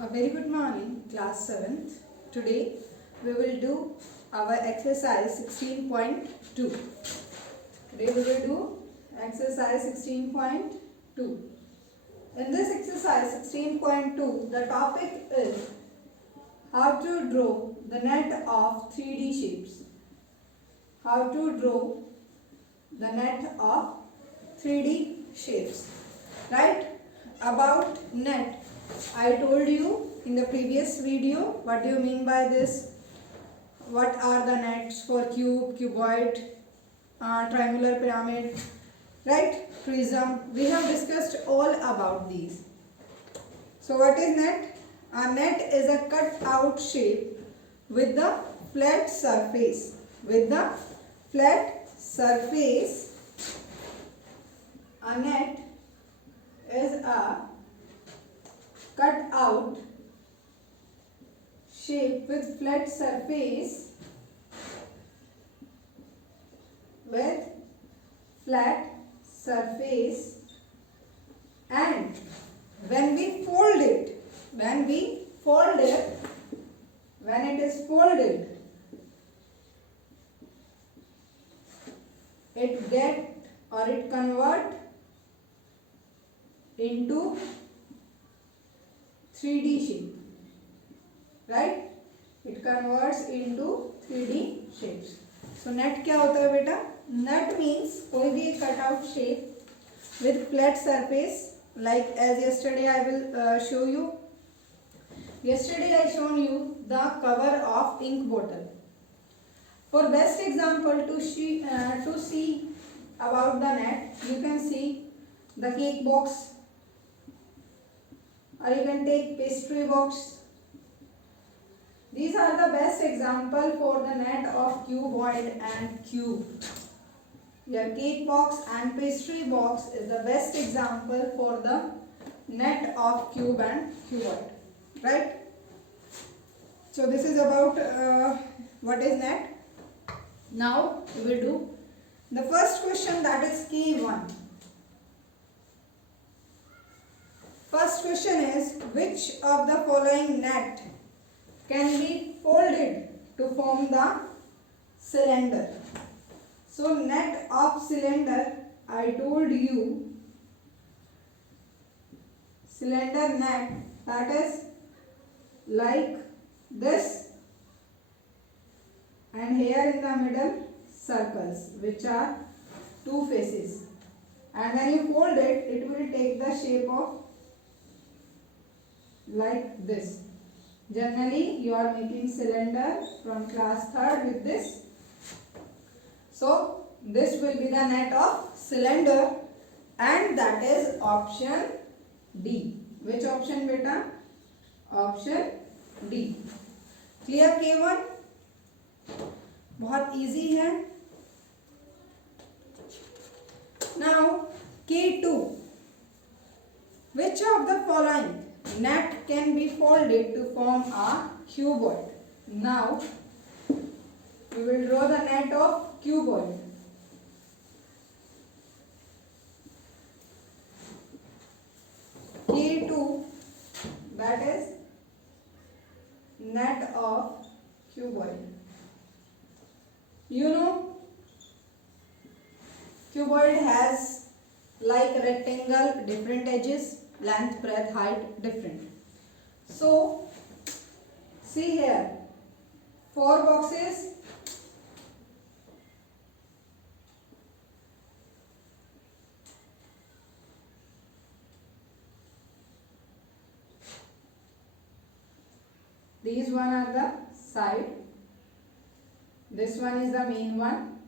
A very good morning, class 7th. Today we will do our exercise 16.2. Today we will do exercise 16.2. In this exercise 16.2, the topic is how to draw the net of 3D shapes. How to draw the net of 3D shapes. Right? About net, I told you in the previous video what do you mean by this, what are the nets for cube, cuboid, triangular pyramid, right, prism. We have discussed all about these. So what is net? A net is a cut out shape with the flat surface. With the flat surface, a net is a cut out shape with flat surface and when it is folded, it convert into 3D shape, right? It converts into 3D shapes. So net क्या होता है बेटा? Net means कोई भी एक cut out shape with flat surface, like as yesterday I will show you. Yesterday I shown you the cover of ink bottle. For best example to see about the net, you can see the cake box, or you can take pastry box. These are the best example for the net of cuboid and cube. Your cake box and pastry box is the best example for the net of cube and cuboid, right? So this is about what is net. Now we will do the first question, that is K1. First question is, which of the following net can be folded to form the cylinder? So net of cylinder, I told you, cylinder net, that is like this, and here in the middle circles which are two faces, and when you fold it, it will take the shape of like this. Generally you are making cylinder from class 3rd with this. So this will be the net of cylinder, and that is option D. Which option beta? Option D. Clear K1? बहुत easy है. Now K2. Which of the following net can be folded to form a cuboid? Now we will draw the net of cuboid. K2, that is net of cuboid. You know, cuboid has like rectangle different edges, length, breadth, height different. So see here, 4 boxes, these one are the side, this one is the main one,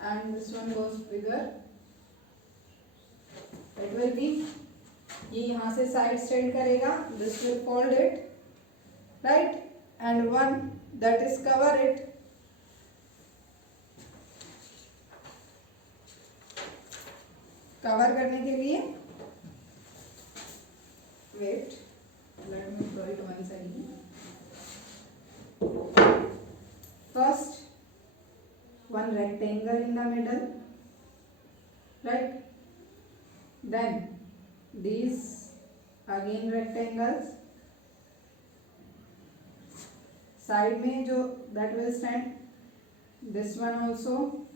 and this one goes bigger. It will be, ये यहाँ से side straight करेगा, this will fold it, right, and one that is cover it. Cover करने के लिए, wait, let me draw it one side. First, one rectangle in the middle, right? Then these again rectangles, side में जो that will stand this one also,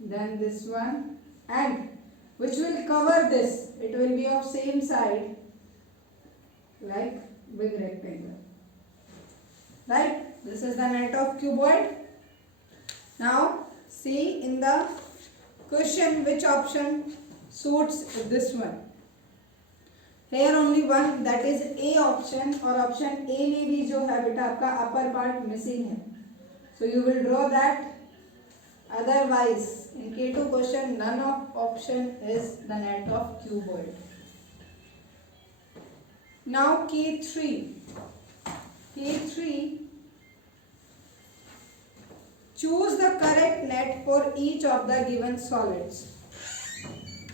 then this one, and which will cover this, it will be of same side like big rectangle, right? This is the net of cuboid. Now see in the question which option suits this one. Here only one, that is A option, और option A में भी जो है बेटा आपका upper part missing है, so you will draw that. Otherwise in K2 question none of option is the net of cuboid. Now K3 choose the correct net for each of the given solids.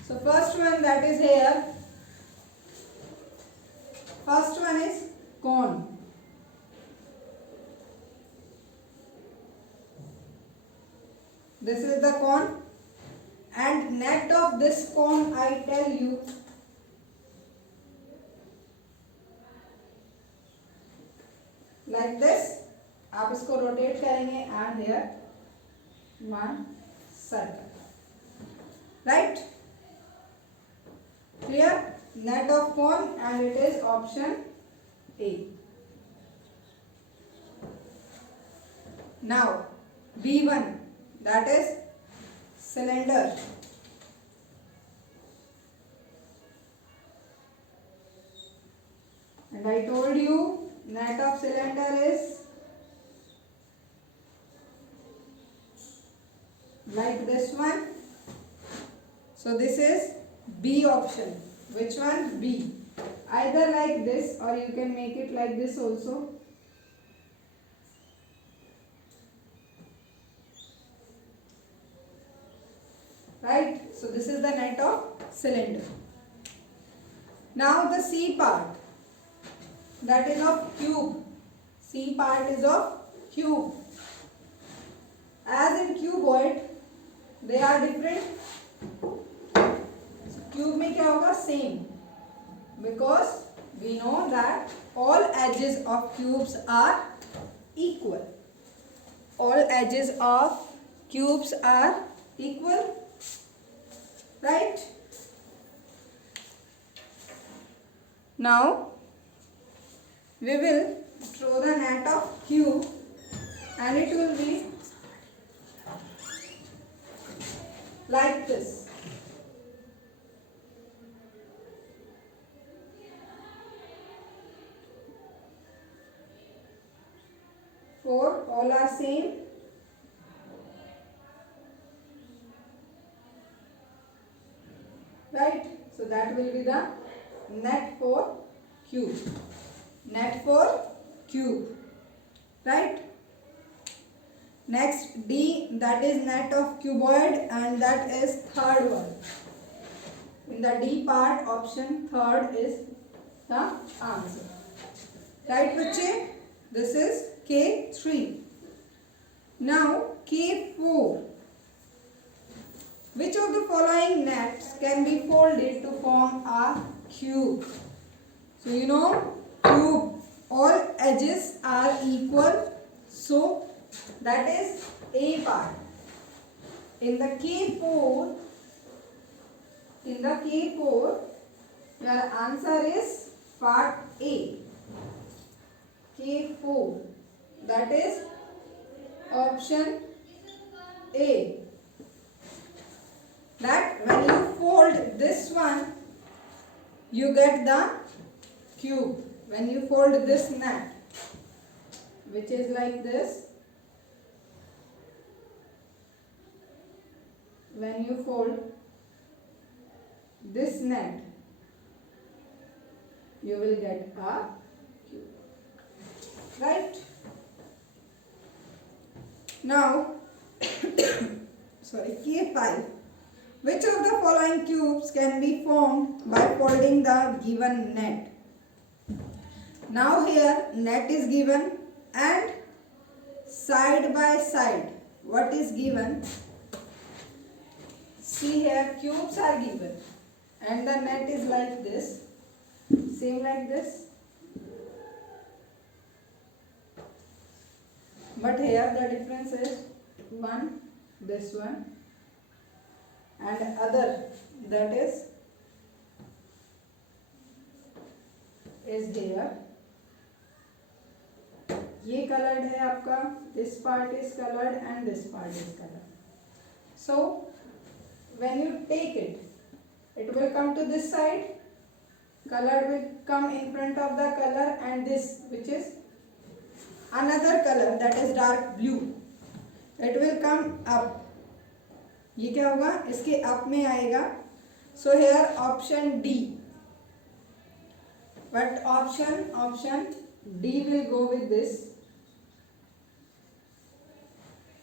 So first one, that is here, first one is cone. This is the cone, and net of this cone I tell you like this. आप इसको rotate करेंगे and here one circle, right? Clear? Net of cone, and it is option A. Now B1, that is cylinder. And I told you net of cylinder is like this one. So this is B option. Which one? B. Either like this, or you can make it like this also. Right? So this is the net of cylinder. Now the C part, that is of cube. C part is of cube. As in cuboid, they are different. Cube में क्या होगा? Same, because we know that all edges of cubes are equal. All edges of cubes are equal, right? Now we will draw the net of cube, and it will be like this. Four, all are same. Right? So that will be the net for cube. Net for cube. Right? Next D, that is net of cuboid, and that is third one. In the D part, option third is the answer. Right, बच्चे? This is K3. Now K4. Which of the following nets can be folded to form a cube? So you know cube, all edges are equal, so that is A part. In the K4, your answer is part A. K4, that is option A. That when you fold this one, you get the cube. When you fold this net, which is like this, when you fold this net, you will get a cube. Right? Now, sorry, K5. Which of the following cubes can be formed by folding the given net? Now here net is given, and side by side what is given? See here, cubes are given and the net is like this. same like this, but here the difference is one, this one, and other that is here. ये colored है आपका, this part is colored and this part is colored. So when you take it, it will come to this side, colored will come in front of the color, and this which is another color that is dark blue, it will come up. ये क्या होगा, इसके up में आएगा. So here option D, but option D will go with this.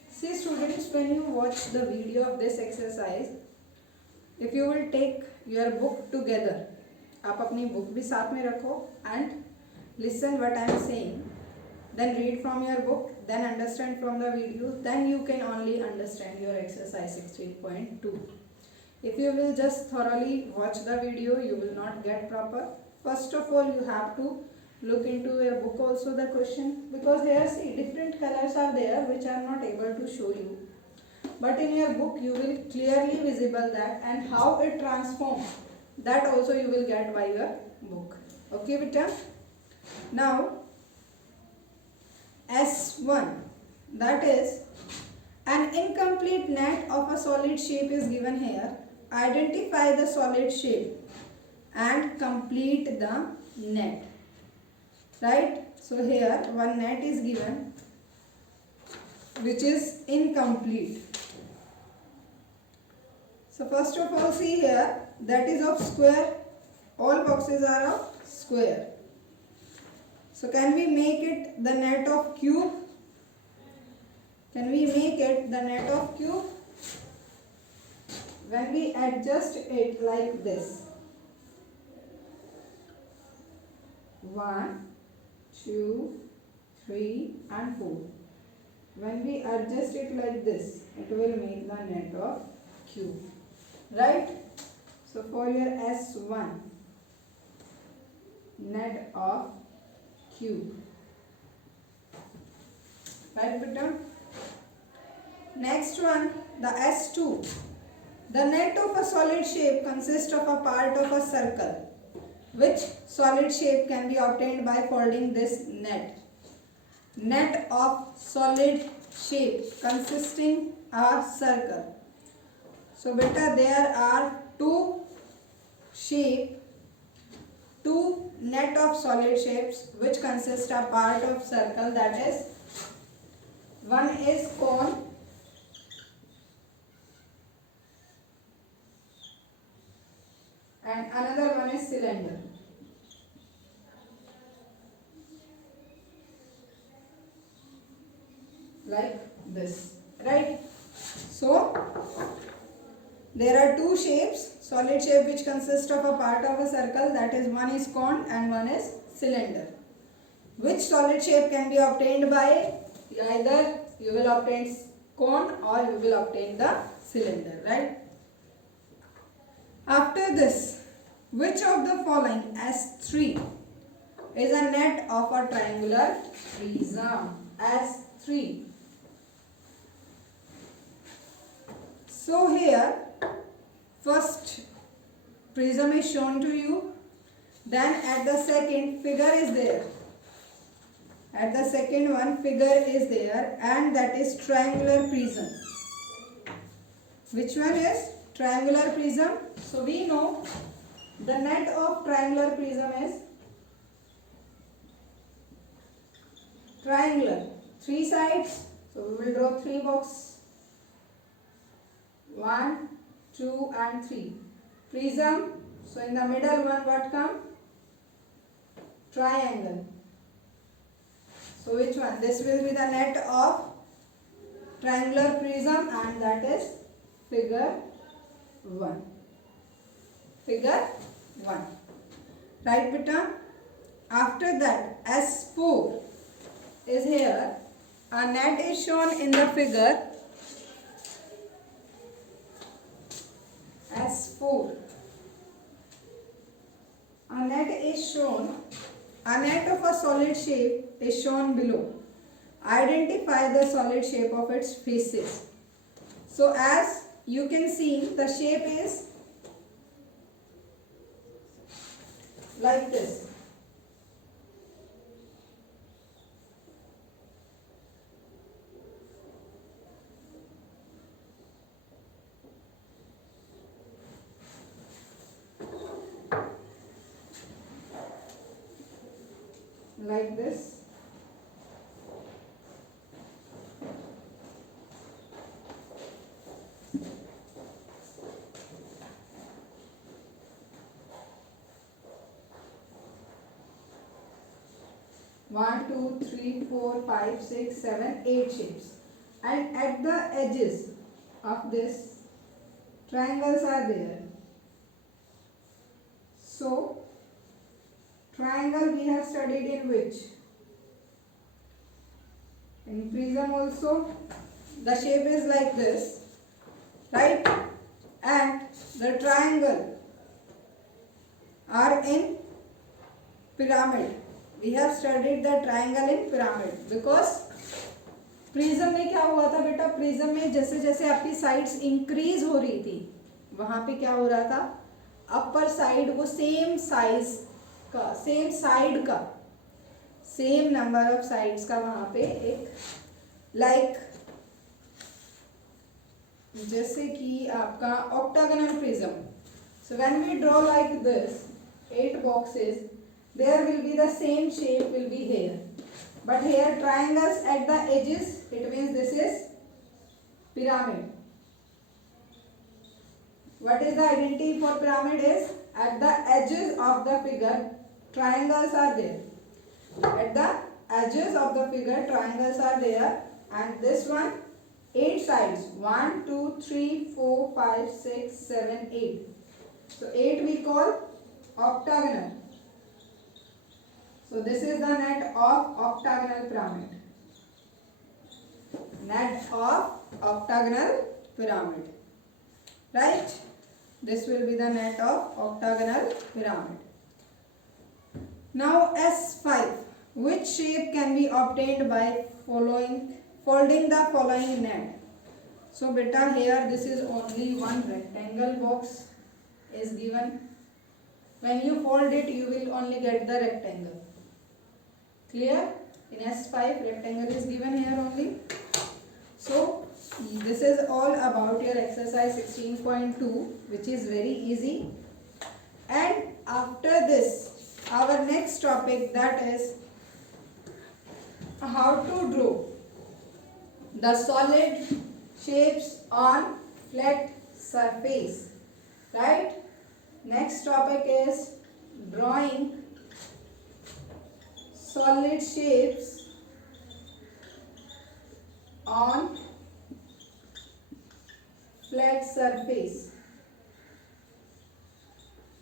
See students, when you watch the video of this exercise, if you will take your book together, आप अपनी book भी साथ में रखो and listen what I am saying, then read from your book, then understand from the video, then you can only understand your exercise 16.2. If you will just thoroughly watch the video, you will not get proper. First of all, you have to look into your book also the question, because here see different colors are there which I am not able to show you, but in your book you will clearly visible that, and how it transforms, that also you will get by your book. Okay beta. Now S1, that is an incomplete net of a solid shape is given here. Identify the solid shape and complete the net. Right? So here one net is given which is incomplete. So first of all, see here, that is of square. All boxes are of square. So can we make it the net of cube? Can we make it the net of cube? When we adjust it like this, 1, 2, 3 and 4. When we adjust it like this, it will make the net of cube. Right? So for your S1, net of cube. Right beta? Next one, the S2. The net of a solid shape consists of a part of a circle. Which solid shape can be obtained by folding this net? Net of solid shape consisting a circle. So beta, there are two net of solid shapes which consist a part of circle, that is, one is cone and another one is cylinder. Like this, right? So there are two shapes, solid shape which consists of a part of a circle, that is, one is cone and one is cylinder. Which solid shape can be obtained by, either you will obtain cone or you will obtain the cylinder, right? After this, which of the following S3 is a net of a triangular prism? S3. So here, first prism is shown to you, then at the second figure is there. At the second one figure is there, and that is triangular prism. Which one is triangular prism? So we know the net of triangular prism is triangular, three sides. So we will draw three boxes. 1, 2 and 3. Prism. So in the middle one what come? Triangle. So which one? This will be the net of triangular prism, and that is figure 1. Figure 1. Right beta? After that, S4 is here. A net is shown in the figure. S4. A net is shown. A net of a solid shape is shown below. Identify the solid shape of its faces. So as you can see, the shape is like this. Like this. One, two, three, four, five, six, seven, 8 shapes. And at the edges of this, triangles are there. So, triangle we have studied in which? In prism also. The shape is like this, right? And the triangle are in pyramid. We have studied the triangle in pyramid because prism में क्या हुआ था बेटा, prism में जैसे जैसे आपकी sides increase हो रही थी वहां पे क्या हो रहा था, अपर साइड वो सेम साइज का, सेम साइड का, सेम नंबर ऑफ साइड्स का वहां पे एक लाइक जैसे कि आपका octagonal prism. So when we draw like this 8 boxes, there will be the same shape will be here, but here triangles at the edges, it means this is pyramid. What is the identity for pyramid is at the edges of the figure triangles are there. At the edges of the figure triangles are there, and this one 8 sides, 1 2 3 4 5 6 7 8. So 8 we call octagonal. So this is the net of octagonal pyramid. Net of octagonal pyramid. Right? This will be the net of octagonal pyramid. Now S5. Which shape can be obtained by folding the following net? So beta here this is only one rectangle box is given. When you fold it you will only get the rectangle. Clear? In S5 rectangle is given here only. So this is all about your exercise 16.2, which is very easy. And after this our next topic, that is how to draw the solid shapes on flat surface. Right? Next topic is drawing solid shapes on flat surface.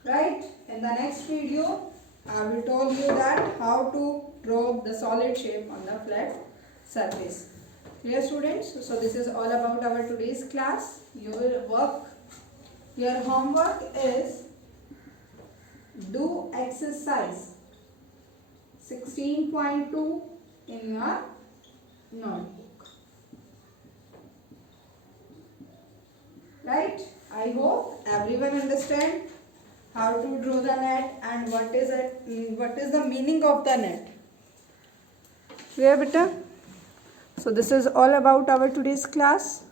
Right? In the next video I will tell you that how to draw the solid shape on the flat surface. Clear students? So this is all about our today's class. Your homework is do exercise 16.2 in your notebook. Right? I hope everyone understand how to draw the net and what is the meaning of the net. Clear beta? So this is all about our today's class.